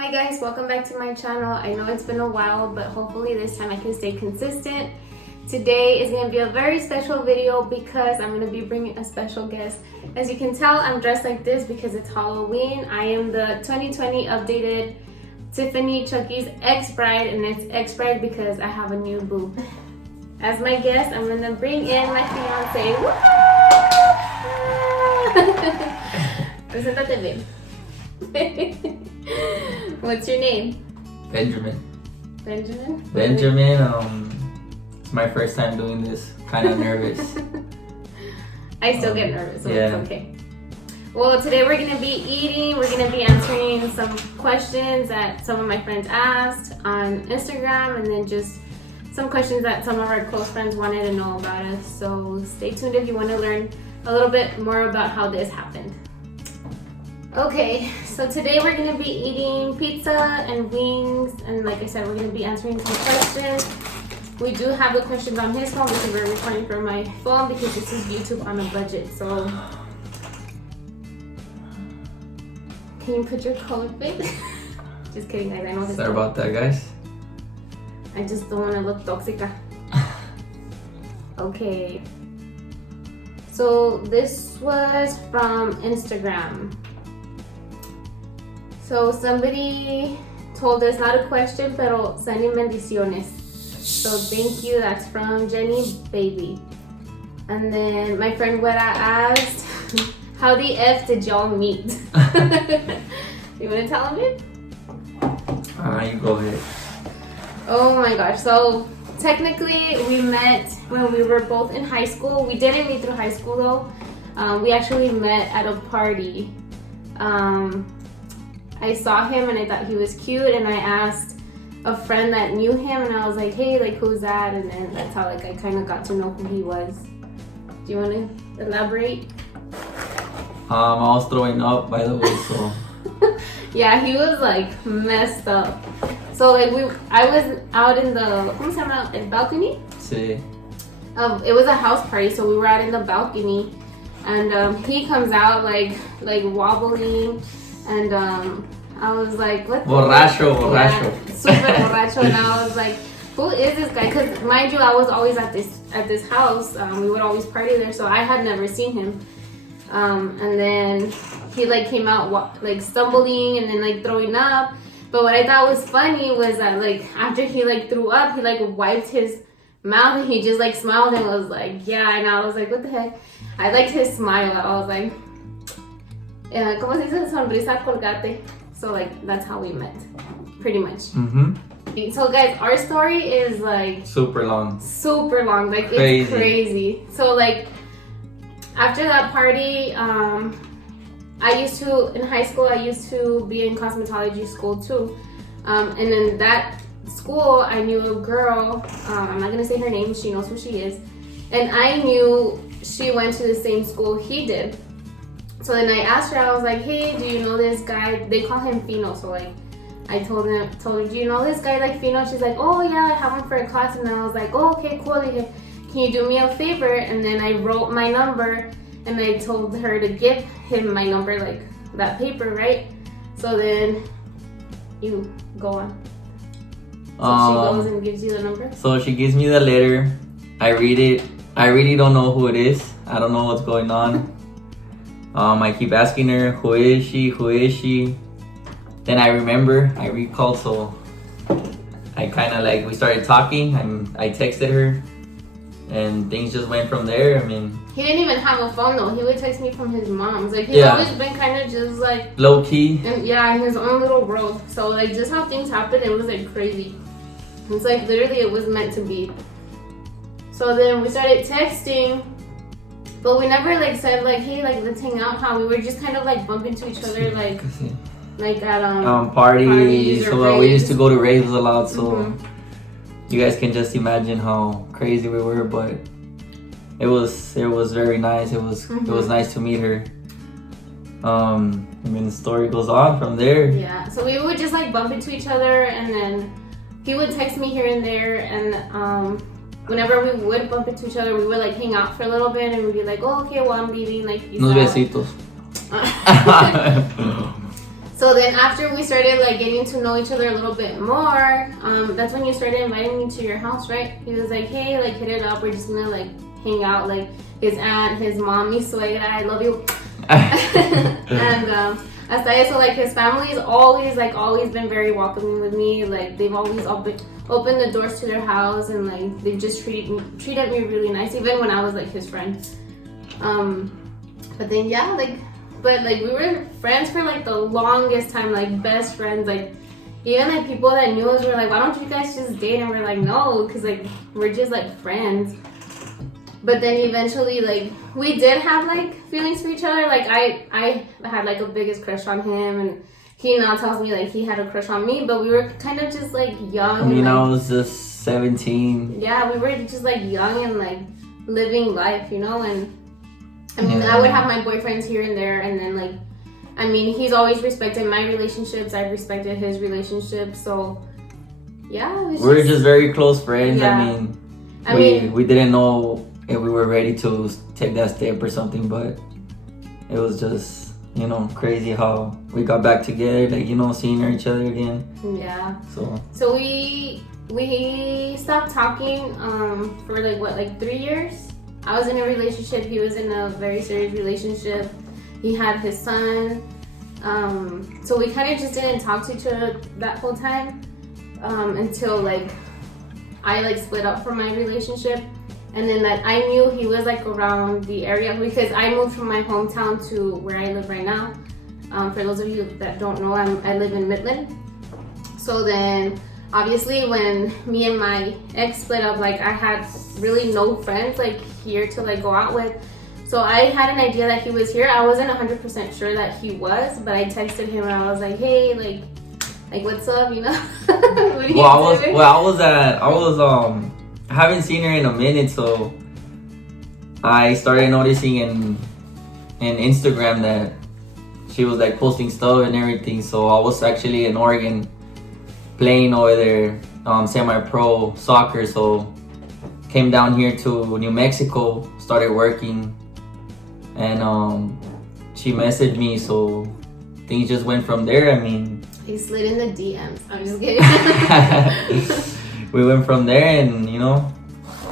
Hi guys, welcome back to my channel. I know it's been a while, but hopefully this time I can stay consistent. Today is going to be a very special video because I'm going to be bringing a special guest. As you can tell, I'm dressed like this because it's Halloween. I am the 2020 updated Tiffany Chucky's ex-bride, and it's ex-bride because I have a new boo. As my guest, I'm going to bring in my fiance. Preséntate, babe. What's your name? Benjamin. Benjamin? It's my first time doing this. Kind of nervous. I still get nervous, so yeah. It's okay. Well, today we're going to be eating. We're going to be answering some questions that some of my friends asked on Instagram, and then just some questions that some of our close friends wanted to know about us. So stay tuned if you want to learn a little bit more about how this happened. Okay, so today we're going to be eating pizza and wings, and like I said, we're going to be answering some questions. We do have the questions on his phone because we're recording from my phone because this is YouTube on a budget. So can you put your code, babe? Just kidding, guys. I know this. Sorry about that, guys. I just don't want to look toxica. Okay. So this was from Instagram. So somebody told us, not a question, pero sending bendiciones. So thank you. That's from Jenny Baby. And then my friend Wera asked, how the F did y'all meet? You want to tell him it? You go ahead. Oh my gosh. So technically we met when we were both in high school. We didn't meet through high school though. We actually met at a party. I saw him and I thought he was cute, and I asked a friend that knew him, and I was like, hey, like, who's that? And then that's how like I kind of got to know who he was. Do you want to elaborate? I was throwing up, by the way, so. Yeah, he was like messed up. So like I was out in the, ¿cómo se llama? El balcony? Sí. It was a house party, so we were out in the balcony, and he comes out like wobbling, and I was like, what? Borracho. Super borracho, and I was like, who is this guy? Because mind you, I was always at this house. We would always party there, so I had never seen him. And then he like came out like stumbling and then like throwing up. But what I thought was funny was that like after he like threw up, he like wiped his mouth and he just like smiled and was like, yeah. And I was like, what the heck? I liked his smile. I was like, ¿cómo se dice? Sonrisa colgate. So like that's how we met, pretty much. Mm-hmm. So guys, our story is like super long. Like crazy. It's crazy. So like after that party, in high school I used to be in cosmetology school too, and in that school I knew a girl. I'm not gonna say her name. She knows who she is, and I knew she went to the same school he did. So then I asked her, I was like, hey, do you know this guy? They call him Fino. So like, I told her, do you know this guy like Fino? She's like, oh yeah, I have him for a class. And I was like, oh, okay, cool. Like, can you do me a favor? And then I wrote my number and I told her to give him my number, like that paper, right? So then you go on. So she goes and gives you the number? So she gives me the letter. I read it. I really don't know who it is. I don't know what's going on. I keep asking her, who is she? Then I recall, so I kind of like, we started talking, and I texted her, and things just went from there. I mean, he didn't even have a phone though. He would text me from his mom's. Like he's always been kind of just like low key. And yeah, in his own little world. So like just how things happen, it was like crazy. It's like literally it was meant to be. So then we started texting. But we never like said like, hey, like let's hang out. How we were just kind of like bumping into each other like at parties. So we used to go to raves a lot. So you guys can just imagine how crazy we were. But it was very nice. It was nice to meet her. I mean, the story goes on from there. Yeah. So we would just like bump into each other, and then he would text me here and there, and whenever we would bump into each other, we would like hang out for a little bit, and we'd be like, oh, okay, well, I'm leaving, like, peace out. Besitos. So then after we started like getting to know each other a little bit more, that's when you started inviting me to your house, right? He was like, hey, like hit it up. We're just gonna like hang out. Like his aunt, his mom, mi suegra, I love you. And hasta eso, like his family's always been very welcoming with me. Like they've always opened the doors to their house, and like they've just treated me really nice, even when I was like his friend. But then yeah, but we were friends for like the longest time, like best friends. Like even like people that knew us were like, why don't you guys just date? And we're like, no, because like we're just like friends. But then eventually, like we did have like feelings for each other. Like I had like a biggest crush on him, and he now tells me like he had a crush on me. But we were kind of just like young. I mean, and, like, I was just 17. Yeah, we were just like young and like living life, you know. And I mean, I would have my boyfriends here and there, and then like, I mean, he's always respected my relationships. I've respected his relationships. So yeah, we're just very close friends. Yeah. I mean, we didn't know if we were ready to take that step or something, but it was just, you know, crazy how we got back together, like, you know, seeing each other again. Yeah. So we stopped talking for like 3 years. I was in a relationship. He was in a very serious relationship. He had his son. So we kind of just didn't talk to each other that whole time until like I like split up from my relationship. And then that I knew he was like around the area, because I moved from my hometown to where I live right now. For those of you that don't know, I live in Midland. So then obviously when me and my ex split up, like I had really no friends like here to like go out with. So I had an idea that he was here. I wasn't 100% sure that he was, but I texted him and I was like, hey, like what's up, you know? I haven't seen her in a minute, so I started noticing in Instagram that she was like posting stuff and everything. So I was actually in Oregon playing over there, semi-pro soccer. So came down here to New Mexico, started working, and she messaged me. So things just went from there. I mean, he slid in the DMs. I'm just kidding. We went from there, and you know,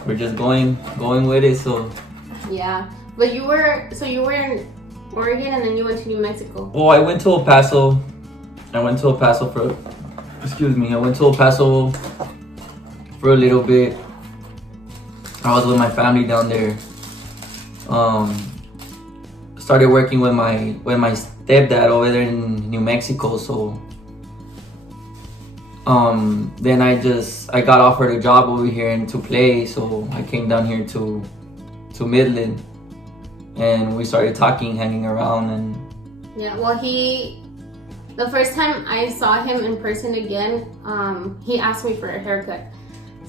we're just going with it. So yeah, but you were in Oregon, and then you went to New Mexico. Oh, I went to El Paso. I went to El Paso for a little bit. I was with my family down there. Started working with my stepdad over there in New Mexico. So then I got offered a job over here and to play, so I came down here to Midland, and we started talking, hanging around, and yeah. Well, the first time I saw him in person again, he asked me for a haircut.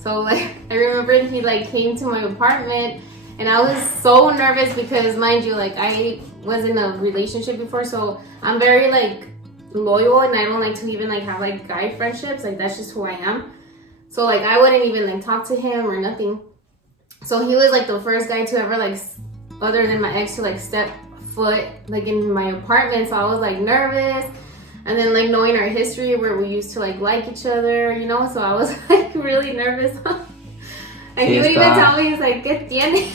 So like I remember he like came to my apartment, and I was so nervous because, mind you, like I was in a relationship before, so I'm very like loyal, and I don't like to even like have like guy friendships. Like that's just who I am. So like I wouldn't even like talk to him or nothing. So he was like the first guy to ever like, other than my ex, to like step foot like in my apartment. So I was like nervous, and then like knowing our history where we used to like each other, you know. So I was like really nervous. And he would even tell me, he's like, ¿qué tiene?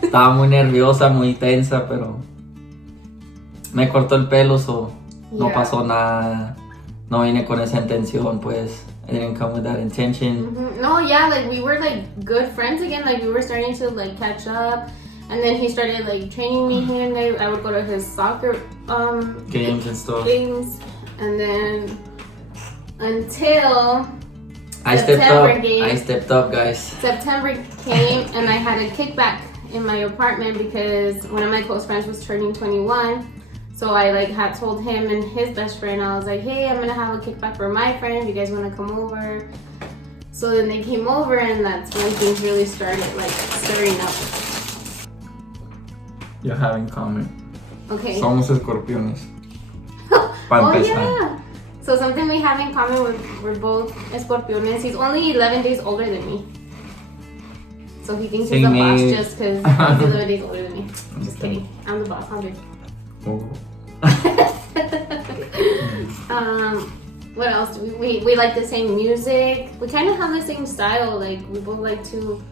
Estaba muy nerviosa, muy tensa, pero me cortó el pelo, so no pasó nada. No vine con esa intención, pues. I didn't come with that intention. Mm-hmm. No, yeah, like we were like good friends again. Like we were starting to like catch up, and then he started like training me here and there. I would go to his soccer games and stuff. And then until I stepped up, guys. September came, and I had a kickback in my apartment because one of my close friends was turning 21. So I like had told him and his best friend, I was like, hey, I'm gonna have a kickback for my friend. You guys wanna come over? So then they came over, and that's when things really started like stirring up. You have in common. Okay. Somos escorpiones. Oh yeah. So something we have in common, we're both escorpiones. He's only 11 days older than me. So he thinks he's the boss just because he's 11 days older than me. Just kidding. I'm the boss, 100. Oh. What else? We like the same music. We kind of have the same style. Like we both like to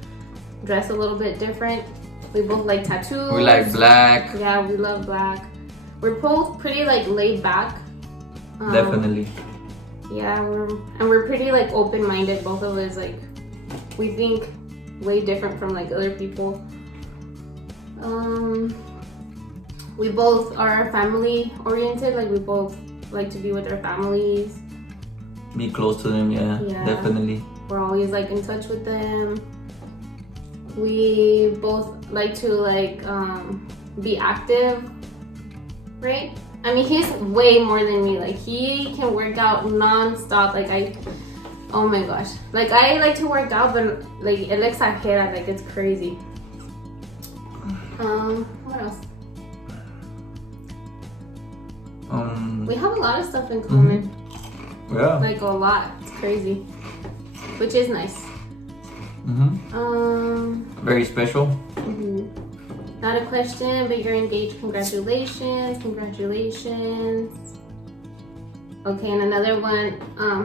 dress a little bit different. We both like tattoos. We like black. Yeah, we love black. We're both pretty like laid back. Definitely. Yeah, we're pretty like open-minded. Both of us, like, we think way different from like other people. We both are family oriented. Like we both like to be with our families. Be close to them, yeah. Definitely. We're always like in touch with them. We both like to like be active, right? I mean, he's way more than me. Like he can work out non-stop. Like oh my gosh. Like I like to work out, but like él exagera, like it's crazy. What else? We have a lot of stuff in common. Yeah. Like a lot. It's crazy. Which is nice. Very special. Not a question, but you're engaged. Congratulations. Congratulations. Okay, and another one.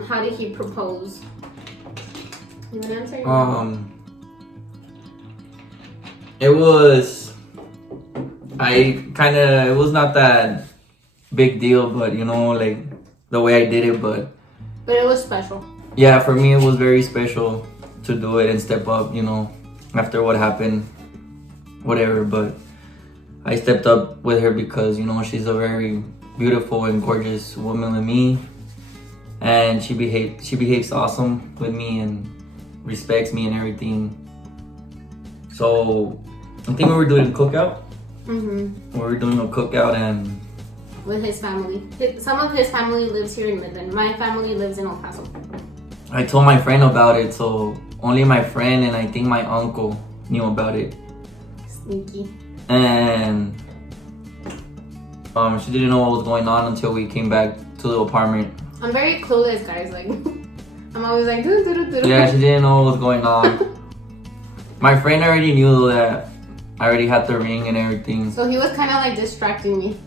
How did he propose? You want to answer? It was. It was not that big deal, but you know, like the way I did it, but it was special. Yeah, for me it was very special to do it and step up, you know, after what happened, whatever. But I stepped up with her because, you know, she's a very beautiful and gorgeous woman with me, and she behaves awesome with me and respects me and everything. So I think we were doing a cookout. We were doing a cookout and with his family. Some of his family lives here in Midland. My family lives in El Paso. I told my friend about it, so only my friend and I think my uncle knew about it. Sneaky. And she didn't know what was going on until we came back to the apartment. I'm very clueless, guys. Like, I'm always like, doo, doo, doo, doo. Yeah, she didn't know what was going on. My friend already knew that I already had the ring and everything. So he was kind of like distracting me.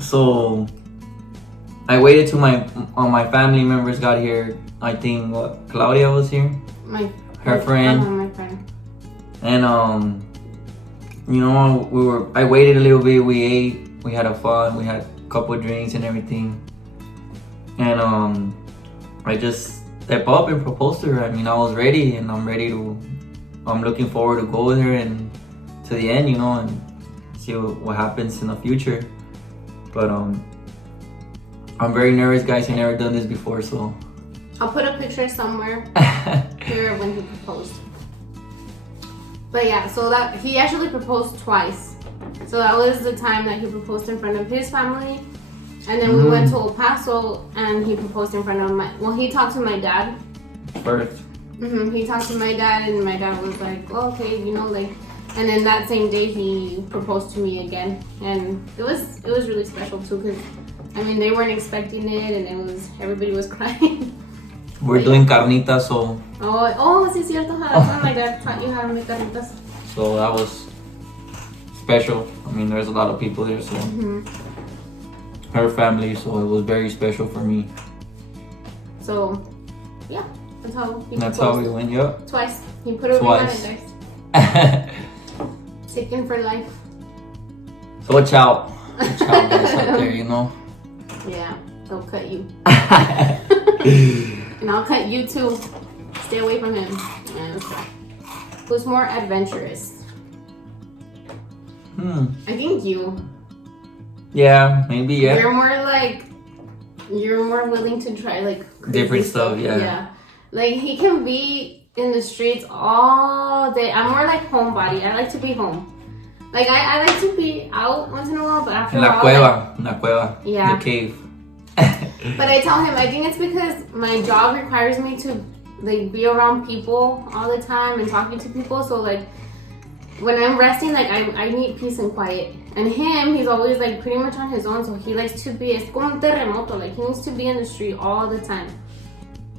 So I waited till my family members got here. I think Claudia was here. Her friend. My friend. And you know, I waited a little bit. We ate. We had a fun. We had a couple of drinks and everything. And I just stepped up and proposed to her. I mean, I was ready, and I'm looking forward to go with her and to the end, you know, and see what happens in the future. But I'm very nervous, guys. I've never done this before, so I'll put a picture somewhere here when he proposed. But yeah, so that he actually proposed twice. So that was the time that he proposed in front of his family, and then we went to El Paso and he proposed in front of he talked to my dad first. He talked to my dad, and my dad was like, oh, okay, you know, like. And then that same day he proposed to me again, and it was really special too, because I mean they weren't expecting it, and everybody was crying. We're doing carnitas, so. Oh, sí, cierto. My dad taught you how to make carnitas. So that was special. I mean, there's a lot of people there, so her family, so it was very special for me. So, yeah, that's how we went. Yeah. Twice. He put a ring on it, guys. Taken for life. So watch out. Watch out, guys, out there, you know. Yeah, they'll cut you. And I'll cut you too. Stay away from him. Yeah, who's more adventurous? I think you. Yeah, maybe, yeah. You're more willing to try like different stuff, yeah. Yeah. Like he can be in the streets all day. I'm more like homebody. I like to be home. Like I like to be out once in a while, but after a while. En la cueva. Yeah. The cave. But I tell him I think it's because my job requires me to like be around people all the time and talking to people. So like when I'm resting, like I need peace and quiet. And him, he's always like pretty much on his own. So he likes to be, es como un terremoto. Like he needs to be in the street all the time.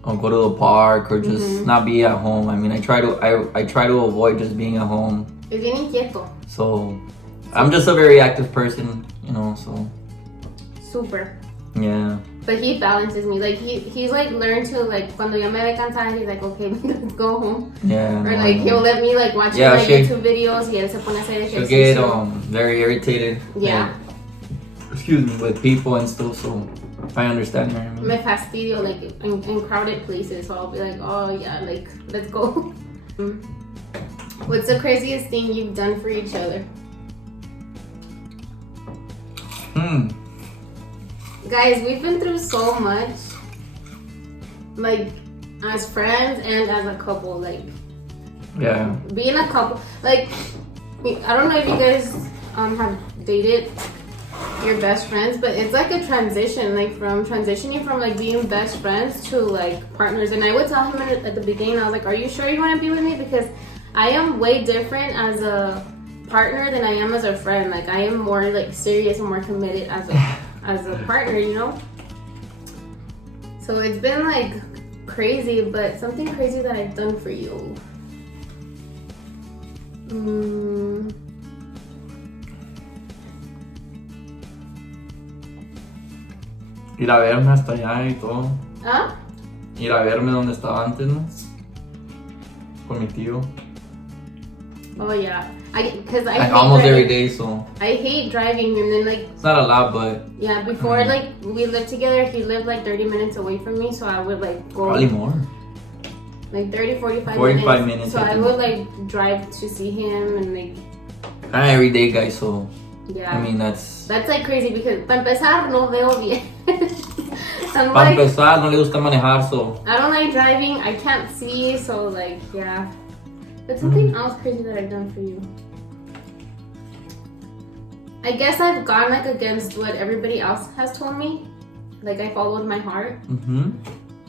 Or go to the park or just not be at home. I mean, I try to avoid just being at home. Es bien inquieto. So I'm just a very active person, you know. So super. Yeah. But he balances me. Like he's like learned to like cuando ya me ve cansada, he's like, okay, let's go home. Yeah. Or like he'll let me like watch my YouTube videos. Y él se pone a hacer ejercicio. She'll get very irritated. Yeah. Excuse me, with people and stuff. So I understand her. I mean. Me fastidio like in crowded places. So I'll be like, oh yeah, like let's go. What's the craziest thing you've done for each other? Guys, we've been through so much, like as friends and as a couple. Like, yeah, being a couple. Like, I don't know if you guys have dated your best friends, but it's like a transition, like from transitioning from like being best friends to like partners. And I would tell him at the beginning, I was like, "Are you sure you want to be with me?" Because I am way different as a partner than I am as a friend. Like, I am more like serious and more committed as a partner, you know? So it's been like crazy, but something crazy that I've done for you. Ir a verme hasta allá y todo. ¿Ah? Ir a verme donde estaba antes, ¿no? Con mi tío. Oh yeah, because I like hate almost driving. every day, so I hate driving, and then like it's not a lot, but yeah, before like we lived together, he lived like 30 minutes away from me, so I would like go probably more, like 45 minutes. So I would like drive to see him and like kind of every day, guys. So yeah, I mean that's like crazy because para empezar no veo bien. Para empezar no le gusta manejar, so I don't like driving. I can't see, so like yeah. But something else crazy that I've done for you. I guess I've gone like against what everybody else has told me. Like I followed my heart.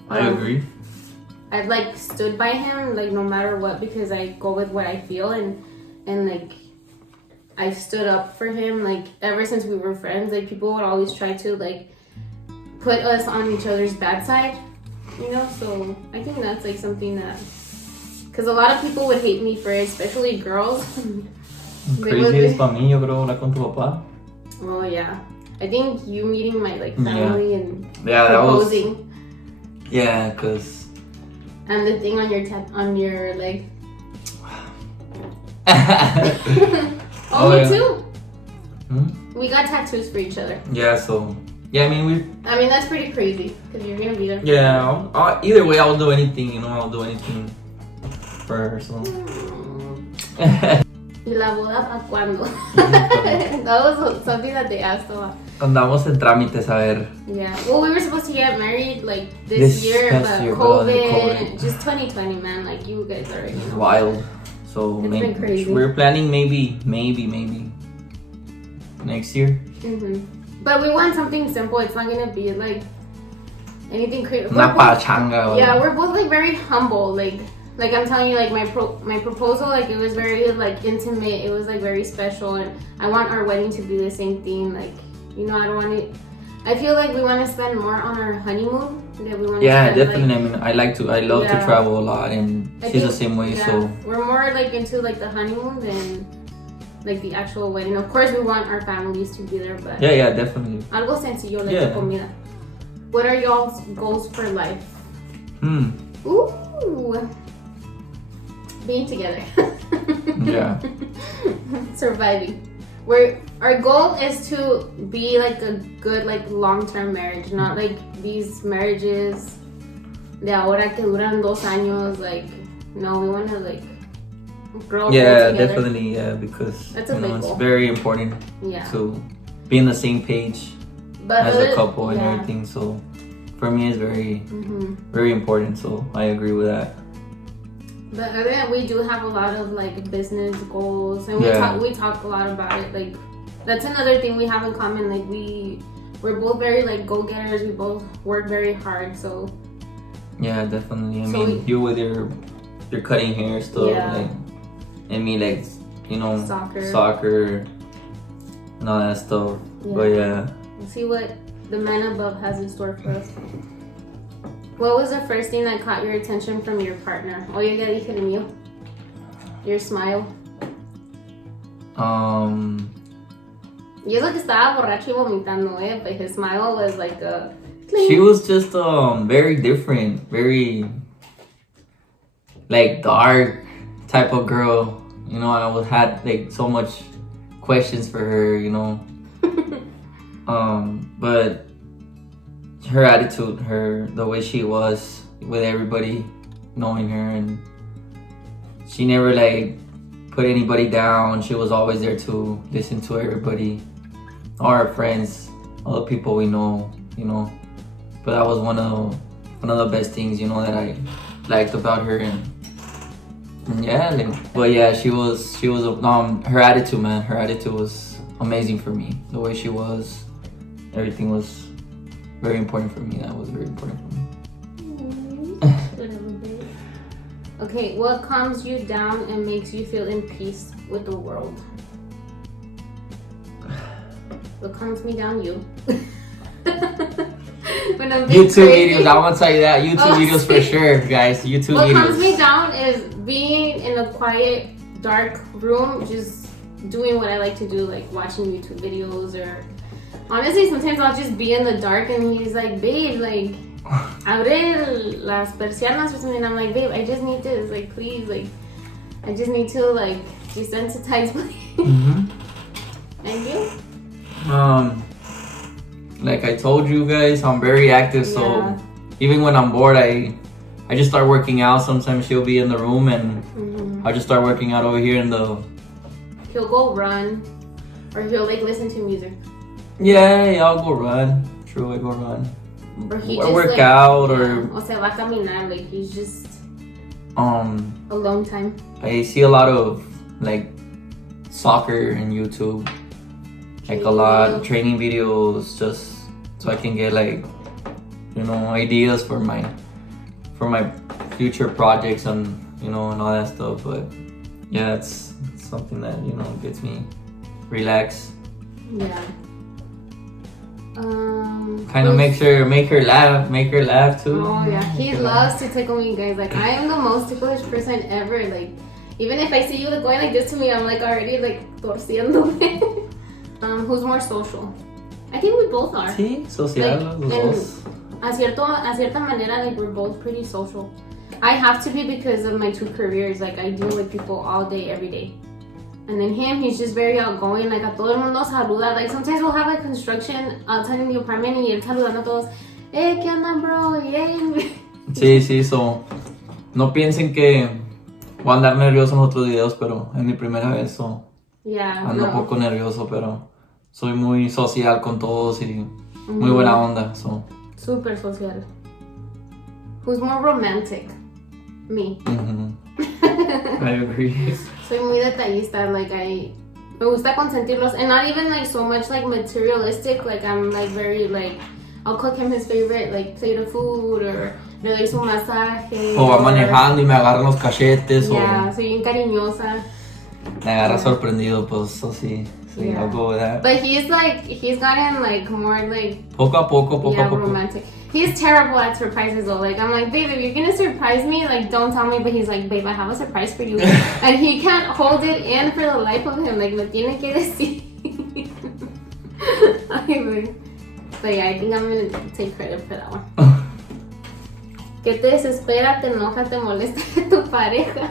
I agree. I've like stood by him like no matter what because I go with what I feel and like I stood up for him like ever since we were friends. Like people would always try to like put us on each other's bad side, you know. So I think that's like something that. Because a lot of people would hate me for it, especially girls. Craziest para mí, yo creo, hablar con tu papá. Oh yeah, I think you meeting my like family and That proposing. was, yeah, cause. And the thing on your leg. Oh, me yeah. too. We got tattoos for each other. Yeah, so yeah, I mean that's pretty crazy because you're gonna be there. Yeah, either way, I'll do anything. You know, I'll do anything. For her, so. ¿Y la boda para cuándo? That was something that they asked a lot. Andamos en trámites, a ver. Yeah, well, we were supposed to get married like this year, but COVID, just 2020, man. Like you guys already know. Wild. So it's been crazy. We're planning maybe next year. But we want something simple. It's not gonna be like anything crazy. Una pachanga. Yeah, we're both like very humble. Like I'm telling you, like my proposal, like it was very like intimate. It was like very special, and I want our wedding to be the same theme. Like, you know, I don't want it. I feel like we want to spend more on our honeymoon. That we want. Yeah, to spend, definitely. Like, I love to travel a lot, and she's the same way. Yeah, so we're more like into like the honeymoon than like the actual wedding. Of course, we want our families to be there, but yeah, definitely. Algo sencillo like the comida. What are y'all's goals for life? Ooh. Being together. Yeah. Surviving. Our goal is to be like a good like long-term marriage, not like these marriages de ahora que duran 2 años. Like, no, we want to like grow together. Definitely, because that's a big it's goal. very important to be on the same page as a couple and everything. So for me, it's very very important. So I agree with that. But other than that, we do have a lot of like business goals, and we talk a lot about it. Like that's another thing we have in common. Like we're both very like go-getters. We both work very hard. So yeah, definitely. I mean, you with your cutting hair stuff, like, and me like, you know, soccer and all that stuff. Yeah. But yeah, we'll see what the man above has in store for us. What was the first thing that caught your attention from your partner? Oye, ya dije el mío. Your smile. Y eso que estaba borracho y vomitando, but his smile was like a... She was just very different, very like dark type of girl. You know, I had like so much questions for her, you know. But her attitude, the way she was with everybody, knowing her, and she never like put anybody down. She was always there to listen to everybody, all our friends, all the people we know, you know. But that was one of the best things, you know, that I liked about her, and yeah. But yeah, she was her attitude, man. Her attitude was amazing for me. The way she was, everything was very important for me. That was very important for me. Okay, what calms you down and makes you feel in peace with the world? What calms me down? You. When I'm YouTube videos, I want to tell you that. YouTube videos for sure, guys. YouTube what videos. What calms me down is being in a quiet, dark room, just doing what I like to do, like watching YouTube videos, or honestly, sometimes I'll just be in the dark and he's like, babe, like, abre las persianas or something. I'm like, babe, I just need this, like, please, like, I just need to, like, desensitize my... And you? Like I told you guys, I'm very active, so even when I'm bored, I just start working out. Sometimes she'll be in the room and I'll just start working out over here in the... He'll go run, or he'll like listen to music. Yeah, I'll go run. True, I go run. Or he or work out, or se va a caminar, like he's just alone time. I see a lot of like soccer and YouTube. Like a lot of training videos, just so I can get like, you know, ideas for my future projects and, you know, and all that stuff. But yeah, it's something that, you know, gets me relaxed. Yeah. Kind of make her laugh too. Oh yeah, he loves to tickle me, guys. Like I am the most ticklish person ever. Like even if I see you like going like this to me, I'm like already like torciéndome. Who's more social? I think we both are. Sí, social, like, a cierta manera, like we're both pretty social. I have to be because of my two careers. Like I deal with people all day, every day. And then him, he's just very outgoing. Like a todo el mundo saluda. Like sometimes we'll have like construction outside in the apartment y él saludando a todos. ¿Qué onda, bro? Yay. Sí, so no piensen que voy a andar nervioso en otros videos, pero es mi primera vez, so ando un poco nervioso, pero soy muy social con todos y muy buena onda, so. Super social. Who's more romantic? Me. I agree. Soy muy detallista, like me gusta consentirlos, and not even like so much like materialistic, like I'm like very like, I'll cook him his favorite like plate of food, or le doy su masaje. O va manejando y me agarran los cachetes. Yeah, soy bien cariñosa. Me agarra sorprendido, pues, so sí, I'll go with that. But he's gotten like more like... Poco a poco. romantic. He's terrible at surprises though. Like I'm like, babe, if you're gonna surprise me, like don't tell me. But he's like, babe, I have a surprise for you. And he can't hold it in for the life of him. Like, me tiene que decir. But yeah, I think I'm gonna take credit for that one. ¿Qué te desespera, te enoja, te molesta de tu pareja?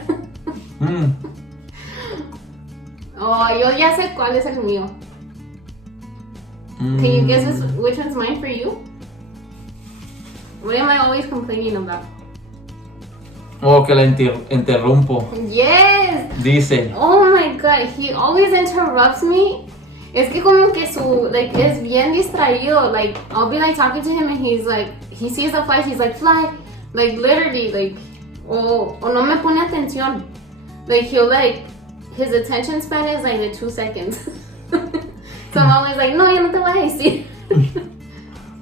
Oh, yo ya sé cuál es el mío. Can you guess which one's mine for you? What am I always complaining about? Oh, que la interrumpo. Yes! Dice. Oh my god, he always interrupts me. Es que como que es bien distraído. Like, I'll be like talking to him and he's like, he sees a fly, he's like, fly. Like, literally, like, o no me pone atención. Like, he'll like, his attention span is like the 2 seconds. So I'm always like, no, yo no te voy a decir.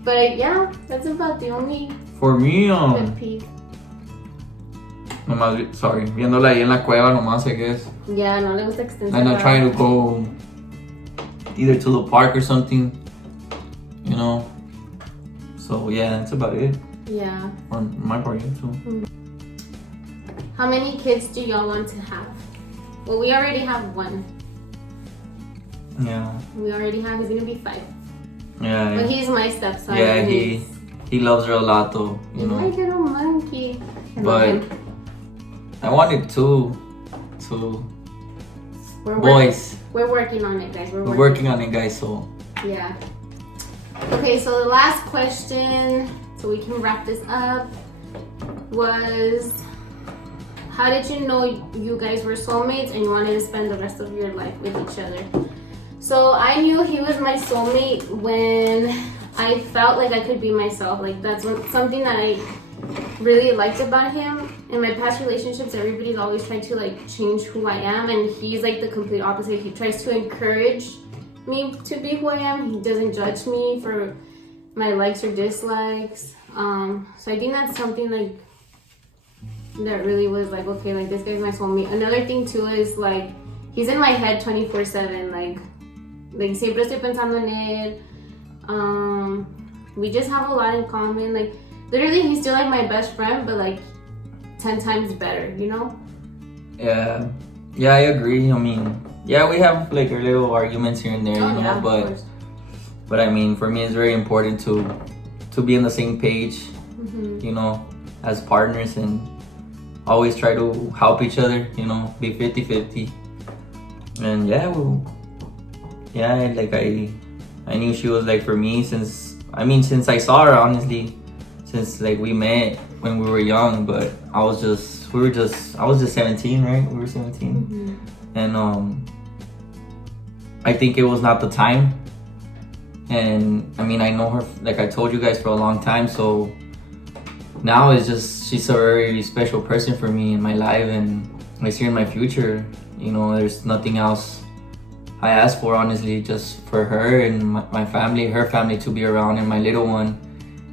But yeah, that's about the only For me, pet peeve. nomás, viéndola ahí en la cueva, nomás sé qué es. Yeah, no le gusta extensiva. And I'm trying to go either to the park or something, you know. So yeah, that's about it. Yeah. On my part, yeah, too. How many kids do y'all want to have? Well, we already have one. Yeah. We already have. He's gonna be 5. Yeah. But he's my stepson. Yeah, he loves her a lot though, you know. My little monkey. I love But him. I wanted two We're boys. We're working on it, guys. We're working on it, guys. So yeah. Okay, so the last question, so we can wrap this up, was how did you know you guys were soulmates and you wanted to spend the rest of your life with each other? So I knew he was my soulmate when I felt like I could be myself. Like that's something that I really liked about him. In my past relationships, everybody's always tried to like change who I am, and he's like the complete opposite. He tries to encourage me to be who I am. He doesn't judge me for my likes or dislikes. So I think that's something like that really was like, okay, like this guy's my soulmate. Another thing too is like he's in my head 24/7. Like siempre estoy pensando en él. We just have a lot in common. Like literally, he's still like my best friend, but like 10 times better, you know? yeah, I agree. I mean, yeah, we have like our little arguments here and there, you know, but I mean, for me, it's very important to be on the same page, you know, as partners, and always try to help each other, you know, be 50-50. And yeah, like I knew she was like for me since I saw her, honestly, since like we met when we were young. But I was just 17, right? We were 17, and I think it was not the time. And I mean, I know her, like I told you guys, for a long time, so now it's just, she's a very special person for me in my life, and I see her in my future. You know, there's nothing else I ask for, honestly, just for her and my family, her family to be around, and my little one,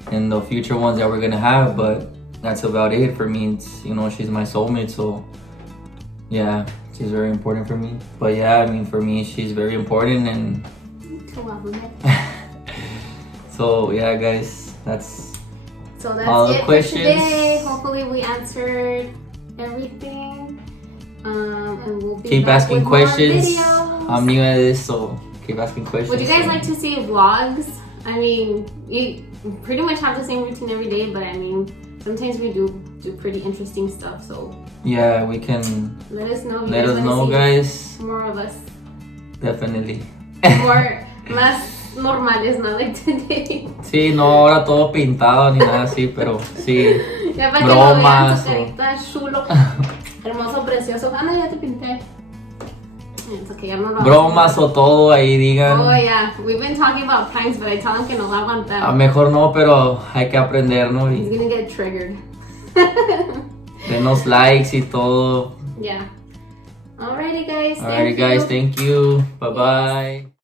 and the future ones that we're gonna have. But that's about it for me. It's, you know, she's my soulmate, so yeah, she's very important for me. But yeah, I mean, for me, she's very important. And so yeah, guys, that's all the it questions. For today. Hopefully we answered everything. And we'll be keep back asking with more questions. videos. I'm new at this, so keep asking questions. Would you guys like to see vlogs? I mean, we pretty much have the same routine every day, but I mean, sometimes we do pretty interesting stuff. So yeah, we can let us know. Let us know, guys. More of us. Definitely. More más normales, not like today. Sí, no ahora todo pintado ni nada así, pero sí. Ya para bromas. Que lo vean, su carita chulo, hermoso, precioso. Ana, ya te pinté. Okay, ya no lo bromas o todo ahí digan. Oh yeah, we've been talking about pranks, but I tell them que no la aguantan. A mejor no, pero hay que aprender, ¿no? He's gonna get triggered. Denos likes y todo. Yeah. Alrighty guys. Thank you. Bye bye.